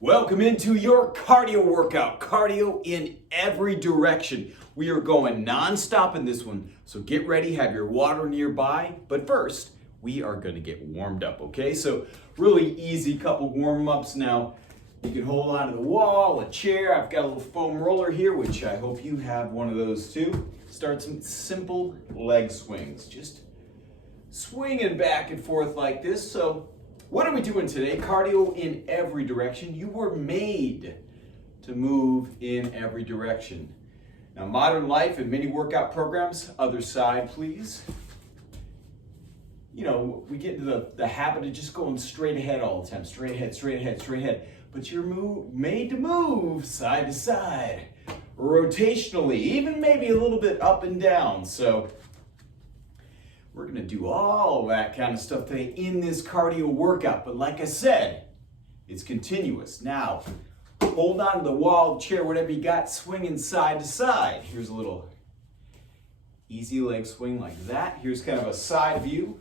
Welcome into your cardio workout. Cardio in every direction. We are going non-stop in this one, so get ready, have your water nearby. But first, we are gonna get warmed up, okay? So really easy couple warm-ups now. You can hold onto the wall, a chair. I've got a little foam roller here, which I hope you have one of those too. Start some simple leg swings. Just swinging back and forth like this. So what are we doing today? Cardio in every direction. You were made to move in every direction. Now, modern life and many workout programs, other side, please. You know, we get into the habit of just going straight ahead all the time. Straight ahead, straight ahead, straight ahead. But you're made to move side to side, rotationally, even maybe a little bit up and down. So we're gonna do all that kind of stuff today in this cardio workout. But like I said, it's continuous. Now, hold on to the wall, chair, whatever you got, swinging side to side. Here's a little easy leg swing like that. Here's kind of a side view,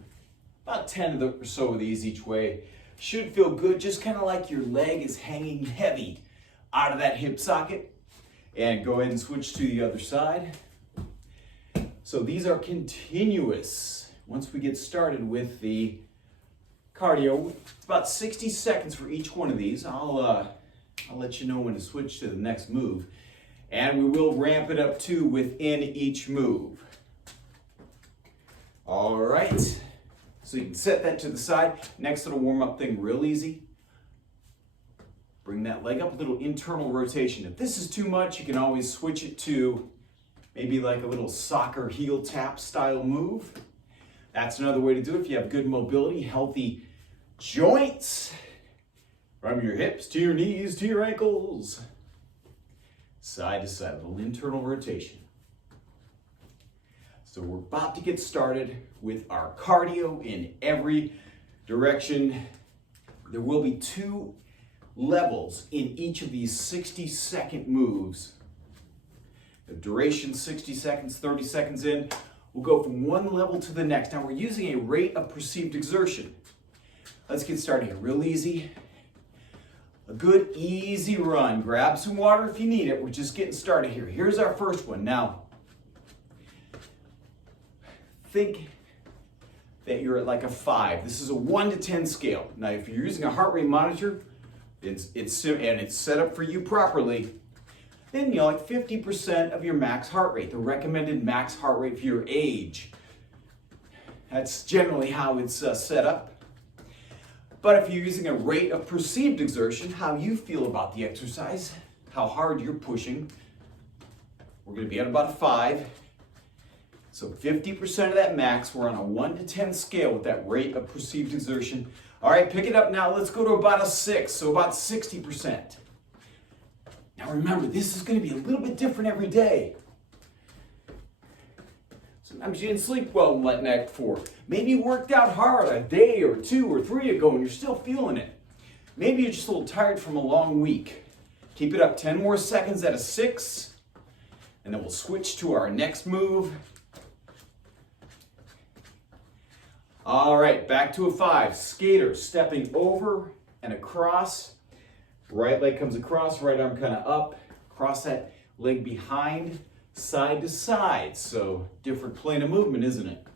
about 10 or so of these each way. Should feel good, just kind of like your leg is hanging heavy out of that hip socket. And go ahead and switch to the other side. So these are continuous. Once we get started with the cardio, it's about 60 seconds for each one of these. I'll let you know when to switch to the next move. And we will ramp it up too within each move. All right, so you can set that to the side. Next little warm-up thing, real easy. Bring that leg up, a little internal rotation. If this is too much, you can always switch it to maybe like a little soccer heel tap style move. That's another way to do it if you have good mobility, healthy joints. From your hips to your knees to your ankles. Side to side, a little internal rotation. So we're about to get started with our cardio in every direction. There will be 2 levels in each of these 60-second moves. The duration, 60 seconds, 30 seconds in. We'll go from one level to the next. Now we're using a rate of perceived exertion. Let's get started here, real easy. A good easy run. Grab some water if you need it. We're just getting started here. Here's our first one. Now, think that you're at like a 5. This is a 1 to 10 scale. Now, if you're using a heart rate monitor, it's set up for you properly, then you know, like 50% of your max heart rate, the recommended max heart rate for your age. That's generally how it's set up. But if you're using a rate of perceived exertion, how you feel about the exercise, how hard you're pushing, we're going to be at about a 5. So 50% of that max, we're on a 1 to 10 scale with that rate of perceived exertion. All right, pick it up now. Let's go to about a 6, so about 60%. Now remember, this is going to be a little bit different every day. Sometimes you didn't sleep well that night before. Maybe you worked out hard a day or 2 or 3 ago and you're still feeling it. Maybe you're just a little tired from a long week. Keep it up 10 more seconds at a 6, and then we'll switch to our next move. All right, back to a 5. Skater, stepping over and across. Right leg comes across, right arm kind of up. Cross that leg behind, side to side. So different plane of movement, isn't it?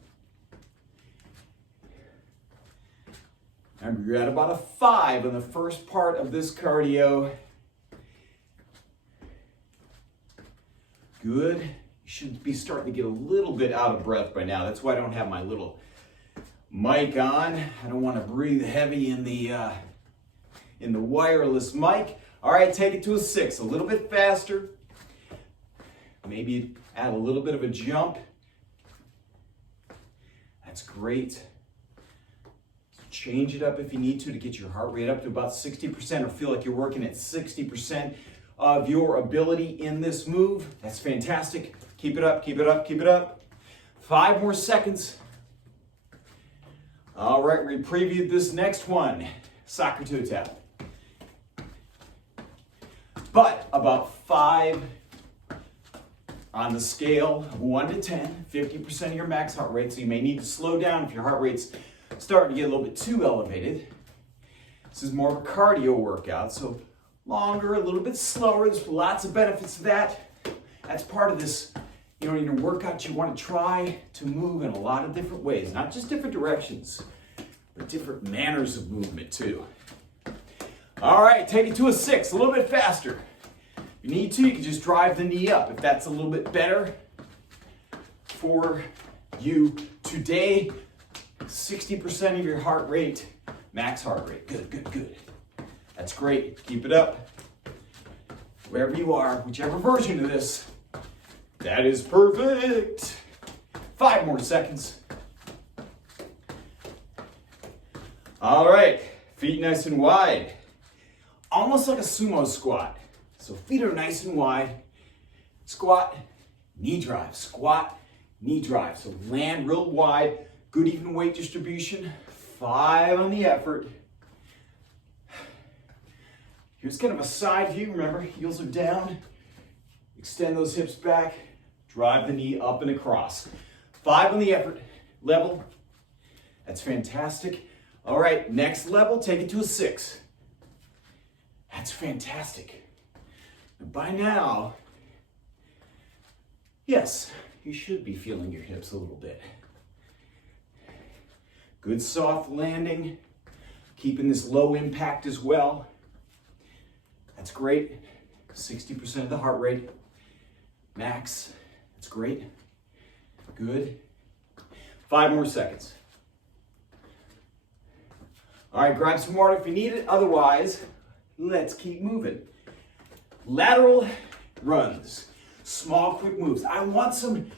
Remember, you're at about a 5 in the first part of this cardio. Good. You should be starting to get a little bit out of breath by now. That's why I don't have my little mic on. I don't want to breathe heavy in the wireless mic. All right, take it to a 6, a little bit faster. Maybe add a little bit of a jump. That's great. Change it up if you need to get your heart rate up to about 60% or feel like you're working at 60% of your ability in this move. That's fantastic. Keep it up, keep it up, keep it up. 5 more seconds. All right, we previewed this next one, soccer toe tap. But about 5 on the scale of 1 to 10, 50% of your max heart rate. So you may need to slow down if your heart rate's starting to get a little bit too elevated. This is more of a cardio workout, so longer, a little bit slower. There's lots of benefits to that. That's part of this, in your workout, you want to try to move in a lot of different ways, not just different directions, but different manners of movement too. All right, take it to a 6, a little bit faster. If you need to, you can just drive the knee up if that's a little bit better for you today. 60% of your heart rate, max heart rate. Good, good, good. That's great. Keep it up. Wherever you are, whichever version of this, that is perfect. 5 more seconds. All right, feet nice and wide. Almost like a sumo squat. So feet are nice and wide. Squat, knee drive. Squat, knee drive. So land real wide. Good even weight distribution. 5 on the effort. Here's kind of a side view. Remember, heels are down. Extend those hips back. Drive the knee up and across. 5 on the effort level. That's fantastic. All right, next level, take it to a 6. That's fantastic. And by now, yes, you should be feeling your hips a little bit. Good soft landing. Keeping this low impact as well. That's great. 60% of the heart rate. Max. That's great. Good. 5 more seconds. All right, grab some water if you need it. Otherwise, let's keep moving. Lateral runs. Small, quick moves. I want some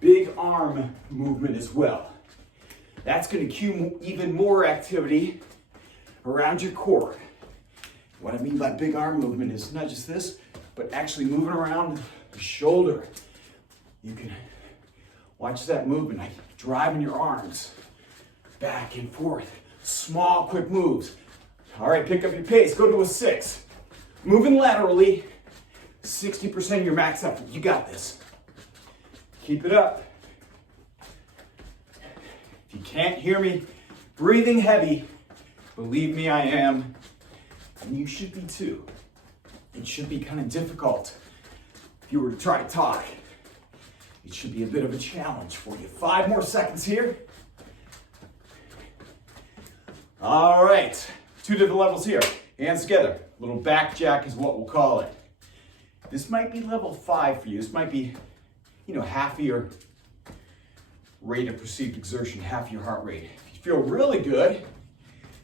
big arm movement as well. That's going to cue even more activity around your core. What I mean by big arm movement is not just this, but actually moving around the shoulder. You can watch that movement, like driving your arms back and forth. Small, quick moves. All right, pick up your pace. Go to a 6. Moving laterally, 60% of your max effort. You got this. Keep it up. If you can't hear me breathing heavy, believe me, I am. And you should be too. It should be kind of difficult. If you were to try to talk, it should be a bit of a challenge for you. 5 more seconds here. All right, 2 different levels here. Hands together. Little back jack is what we'll call it. This might be level 5 for you. This might be, half of your rate of perceived exertion, half of your heart rate. If you feel really good,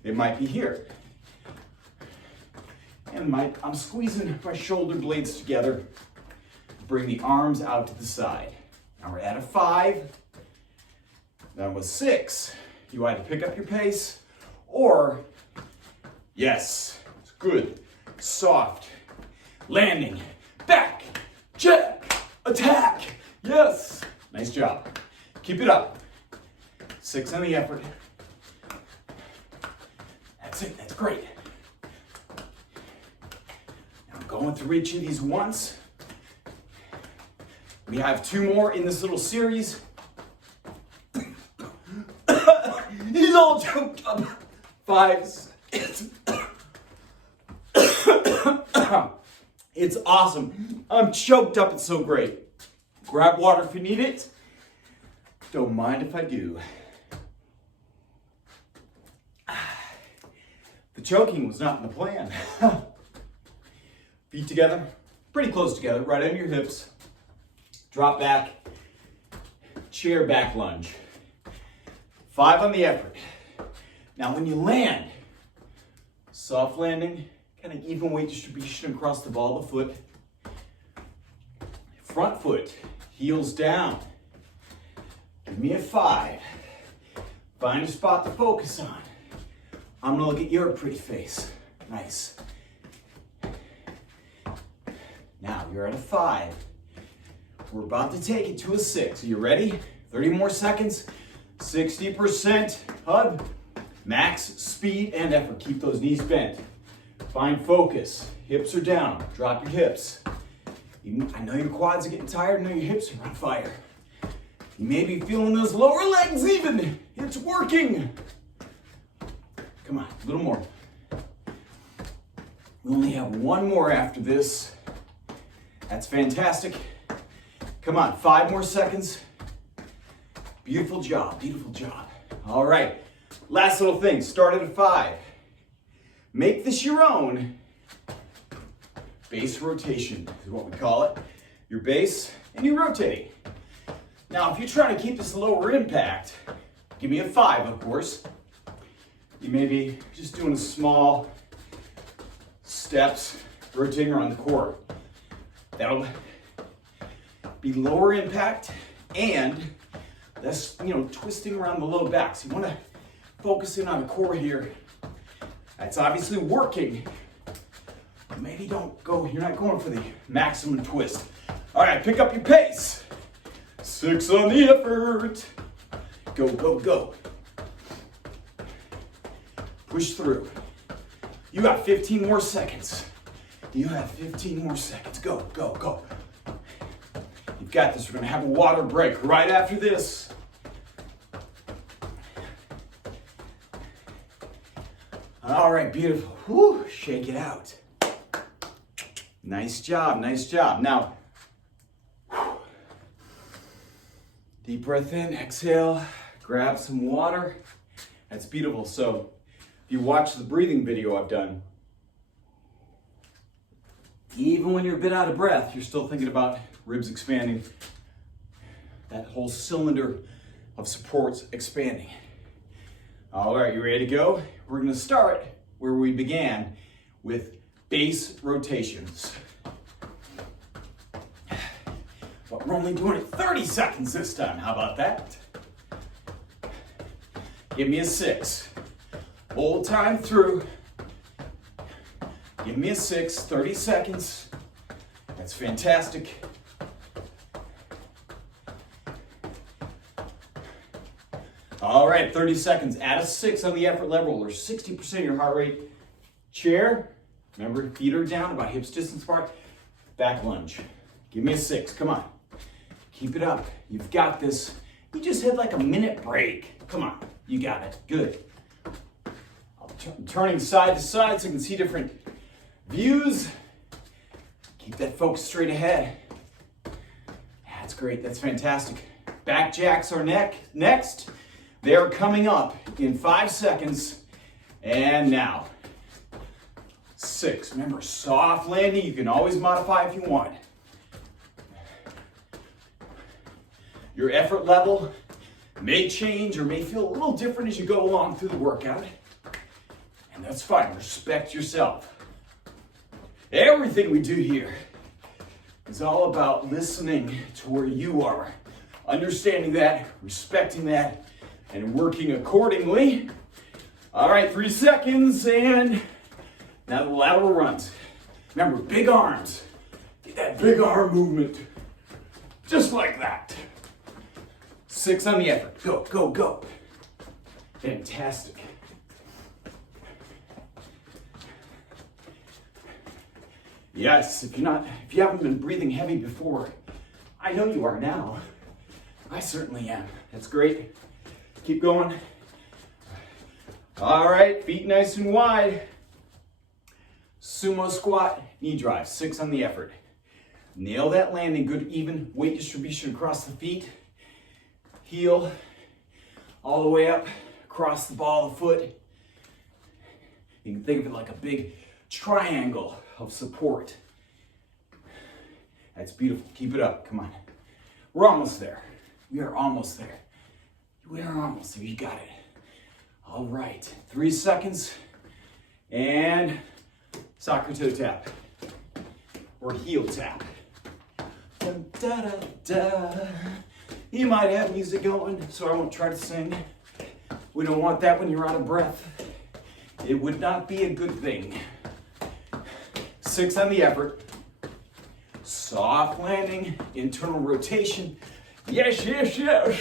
it might be here. And I'm squeezing my shoulder blades together. Bring the arms out to the side. Now we're at a 5. That was 6. You either pick up your pace or, yes, it's good, soft, landing, back, check, attack, yes. Nice job. Keep it up. 6 on the effort. That's it, that's great. Now I'm going through each of these once. We have 2 more in this little series. He's all choked up. 5 seconds. It's awesome. I'm choked up, it's so great. Grab water if you need it. Don't mind if I do. The choking was not in the plan. Feet together, pretty close together, right under your hips. Drop back, chair back lunge. 5 on the effort. Now when you land, soft landing, kind of even weight distribution across the ball of the foot. Front foot, heels down. Give me a 5. Find a spot to focus on. I'm gonna look at your pretty face. Nice. Now you're at a 5. We're about to take it to a 6. Are you ready? 30 more seconds. 60% hug. Max speed and effort. Keep those knees bent. Find focus. Hips are down. Drop your hips. I know your quads are getting tired. I know your hips are on fire. You may be feeling those lower legs even. It's working. Come on, a little more. We only have one more after this. That's fantastic. Come on, 5 more seconds. Beautiful job, beautiful job. All right, last little thing, start at a 5. Make this your own. Base rotation is what we call it. Your base and you're rotating. Now, if you're trying to keep this lower impact, give me a 5, of course. You may be just doing a small steps, rotating around the core. That'll be lower impact and less, twisting around the low back. So you want to focus in on the core here. That's obviously working. But maybe you're not going for the maximum twist. All right, pick up your pace. 6 on the effort. Go, go, go. Push through. You got 15 more seconds. You have 15 more seconds. Go, go, go. You've got this. We're going to have a water break right after this. All right, beautiful. Whew, shake it out. Nice job, nice job. Now, deep breath in, exhale, grab some water. That's beautiful. So, if you watch the breathing video I've done, even when you're a bit out of breath, you're still thinking about ribs expanding, that whole cylinder of supports expanding. All right, you ready to go? We're gonna start where we began with base rotations. But we're only doing it 30 seconds this time. How about that? Give me a 6. Whole time through. Give me a 6, 30 seconds. That's fantastic. All right, 30 seconds. Add a 6 on the effort level or 60% of your heart rate. Chair. Remember, feet are down, about hips distance apart. Back lunge. Give me a 6. Come on. Keep it up. You've got this. You just had like a minute break. Come on. You got it. Good. I'm turning side to side so you can see different views. Keep that focus straight ahead. That's great. That's fantastic. Back jacks are next. They're coming up in 5 seconds. And now, 6. Remember, soft landing. You can always modify if you want. Your effort level may change or may feel a little different as you go along through the workout. And that's fine. Respect yourself. Everything we do here is all about listening to where you are, understanding that, respecting that, and working accordingly. All right, 3 seconds, and now the lateral runs. Remember, big arms. Get that big arm movement. Just like that. 6 on the effort. Go, go, go. Fantastic. Yes, if you haven't been breathing heavy before, I know you are now. I certainly am. That's great. Keep going. All right, feet nice and wide. Sumo squat, knee drive, 6 on the effort. Nail that landing, good even weight distribution across the feet. Heel all the way up across the ball of the foot. You can think of it like a big triangle of support. That's beautiful. Keep it up. Come on. We're almost there. We are almost there. We are almost there. You got it. All right. 3 seconds. And soccer toe tap. Or heel tap. Da, da, da, da. You might have music going, so I won't try to sing. We don't want that when you're out of breath. It would not be a good thing. 6 on the effort. Soft landing, internal rotation. Yes, yes, yes.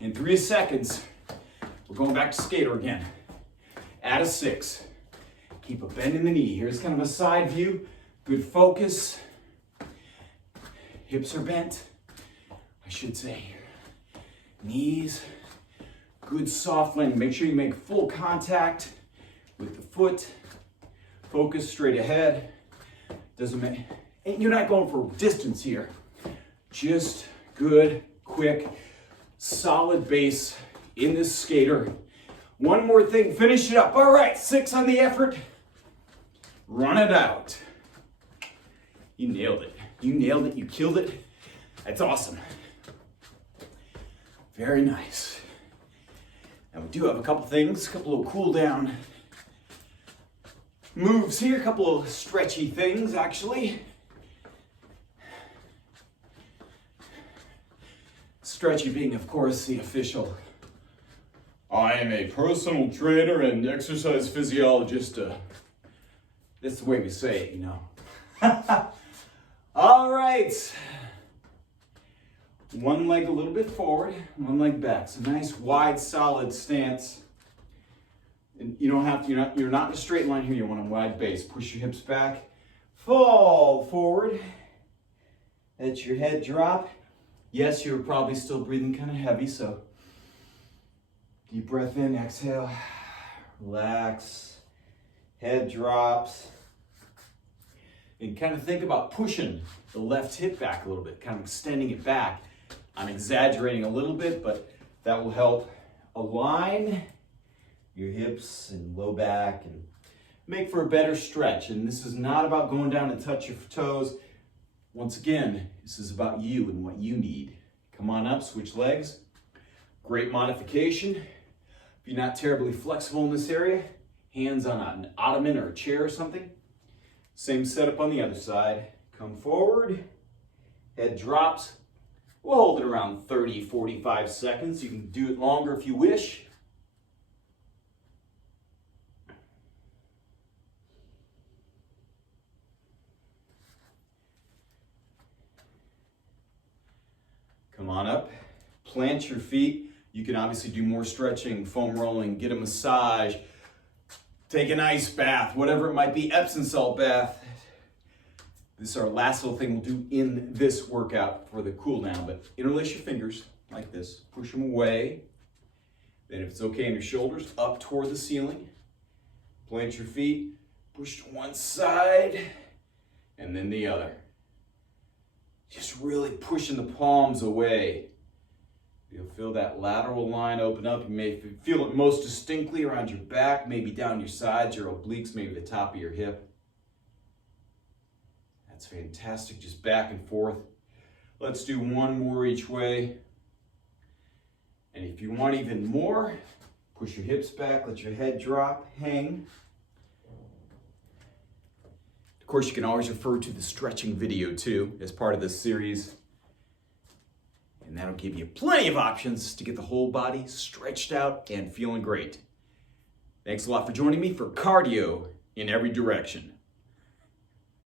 In 3 seconds, we're going back to skater again. Add a 6. Keep a bend in the knee. Here's kind of a side view. Good focus. Hips are bent, I should say. Knees, good soft landing. Make sure you make full contact with the foot. Focus straight ahead. Doesn't matter. You're not going for distance here. Just good, quick, solid base in this skater. One more thing, finish it up. All right, 6 on the effort. Run it out. You nailed it. You nailed it, you killed it. That's awesome. Very nice. Now we do have a couple things, a couple of cool down moves here, a couple of stretchy things actually. Stretchy being, of course, the official. I am a personal trainer and exercise physiologist. That's the way we say it, you know. All right. One leg a little bit forward, one leg back. So nice, wide, solid stance. And you don't have to, you're not in a straight line here. You want a wide base. Push your hips back. Fall forward. Let your head drop. Yes, you're probably still breathing kind of heavy, so deep breath in, exhale, relax, head drops. And kind of think about pushing the left hip back a little bit, kind of extending it back. I'm exaggerating a little bit, but that will help align your hips and low back and make for a better stretch. And this is not about going down and touch your toes. Once again, this is about you and what you need. Come on up, switch legs. Great modification. If you're not terribly flexible in this area, hands on an ottoman or a chair or something. Same setup on the other side. Come forward, head drops. We'll hold it around 30, 45 seconds. You can do it longer if you wish. Come on up, plant your feet. You can obviously do more stretching, foam rolling, get a massage, take an ice bath, whatever it might be, Epsom salt bath. This is our last little thing we'll do in this workout for the cool down, but interlace your fingers like this, push them away. Then if it's okay on your shoulders, up toward the ceiling. Plant your feet, push to one side and then the other. Just really pushing the palms away. You'll feel that lateral line open up. You may feel it most distinctly around your back, maybe down your sides, your obliques, maybe the top of your hip. That's fantastic, just back and forth. Let's do one more each way. And if you want even more, push your hips back, let your head drop, hang. Of course, you can always refer to the stretching video too as part of this series. And that'll give you plenty of options to get the whole body stretched out and feeling great. Thanks a lot for joining me for Cardio in Every Direction.